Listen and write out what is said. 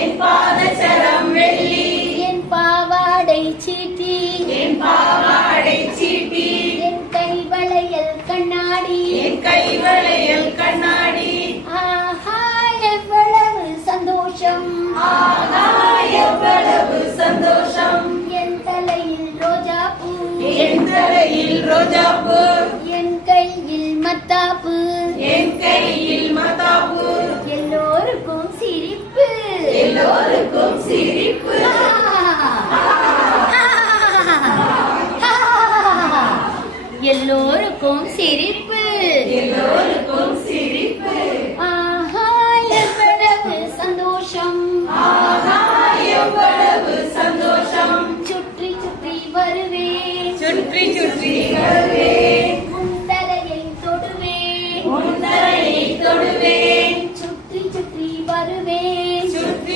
என் பாதசரம் வெள்ளி. என் பாவாடை சீட்டி. என் பாவாடை சீட்டி. என் கைவளையல் கண்ணாடி. என் கைவளையல் கண்ணாடி. ஆஹா எவ்வளவு சந்தோஷம். ஆகா எவ்வளவு சந்தோஷம். என் தலையில் ரோஜா பூ என் தலையில் ரோஜாப்பூ. என் எல்லோருக்கும் சிரிப்பு. எல்லோருக்கும் சிரிப்பு. எல்லோருக்கும் சிரிப்பு. ஆஹா எவ்வளவு சந்தோஷம். ஆகா எவ்வளவு சந்தோஷம். சுற்றி சுற்றி வருவேன் சுற்றி சுற்றி வருவேன் முந்தரையை தொடுவேன் முன்னரையை தொடுவேன் சுற்றி சுற்றி வருவேன்